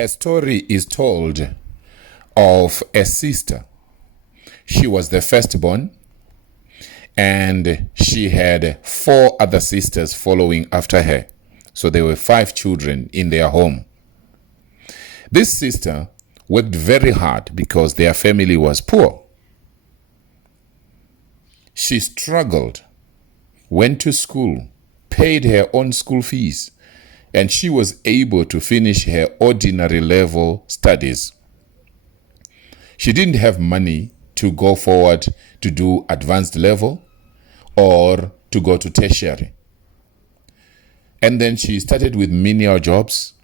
A story is told of a sister. She was the firstborn, and she had 4 other sisters following after her. So there were 5 children in their home. This sister worked very hard because their family was poor. She struggled, went to school, paid her own school fees, and she was able to finish her ordinary level studies. She didn't have money to go forward to do advanced level or to go to tertiary. And then she started with menial jobs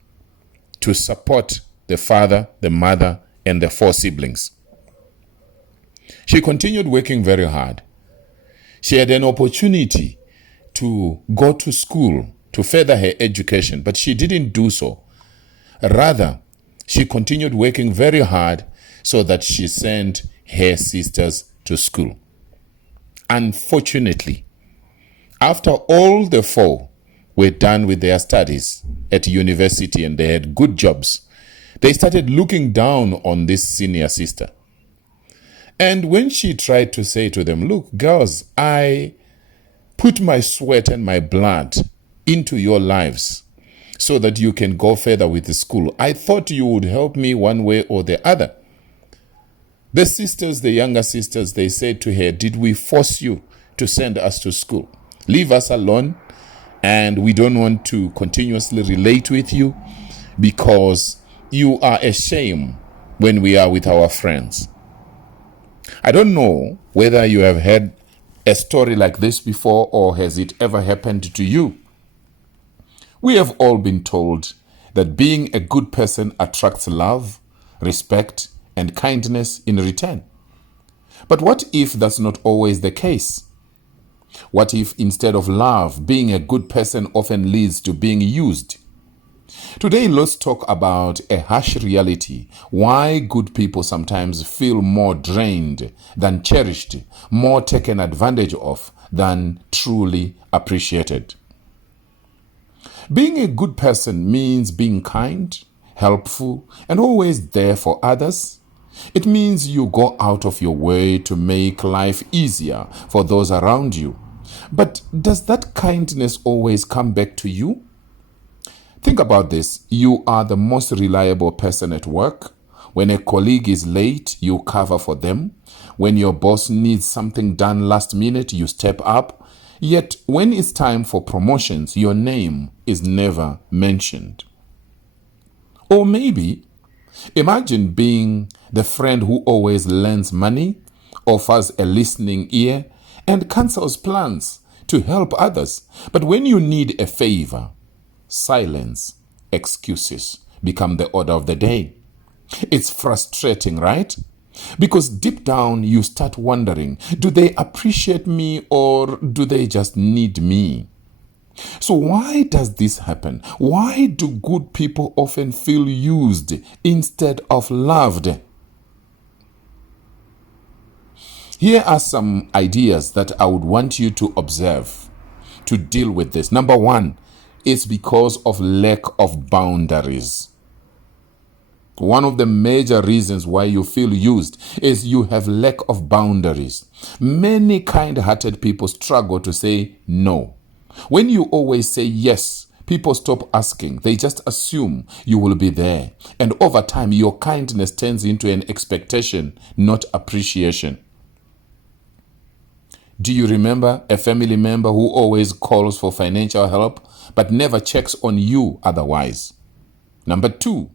to support the father, the mother, and the 4 siblings. She continued working very hard. She had an opportunity to go to school to further her education, but she didn't do so. Rather, she continued working very hard so that she sent her sisters to school. Unfortunately, after all the 4 were done with their studies at university and they had good jobs, they started looking down on this senior sister. And when she tried to say to them, look, girls, I put my sweat and my blood into your lives so that you can go further with the school. I thought you would help me one way or the other. The sisters, the younger sisters, they said to her, did we force you to send us to school? Leave us alone, and we don't want to continuously relate with you because you are a shame when we are with our friends. I don't know whether you have heard a story like this before, or has it ever happened to you? We have all been told that being a good person attracts love, respect, and kindness in return. But what if that's not always the case? What if instead of love, being a good person often leads to being used? Today, let's talk about a harsh reality, why good people sometimes feel more drained than cherished, more taken advantage of than truly appreciated. Being a good person means being kind, helpful, and always there for others. It means you go out of your way to make life easier for those around you. But does that kindness always come back to you? Think about this. You are the most reliable person at work. When a colleague is late, you cover for them. When your boss needs something done last minute, you step up. Yet when it's time for promotions, your name is never mentioned. Or maybe, imagine being the friend who always lends money, offers a listening ear, and cancels plans to help others. But when you need a favor, silence, excuses become the order of the day. It's frustrating, right? Because deep down you start wondering, do they appreciate me or do they just need me? So why does this happen? Why do good people often feel used instead of loved? Here are some ideas that I would want you to observe to deal with this. Number 1, it's because of lack of boundaries. One of the major reasons why you feel used is you have lack of boundaries. Many kind-hearted people struggle to say no. When you always say yes, people stop asking. They just assume you will be there. And over time, your kindness turns into an expectation, not appreciation. Do you remember a family member who always calls for financial help but never checks on you otherwise? Number 2,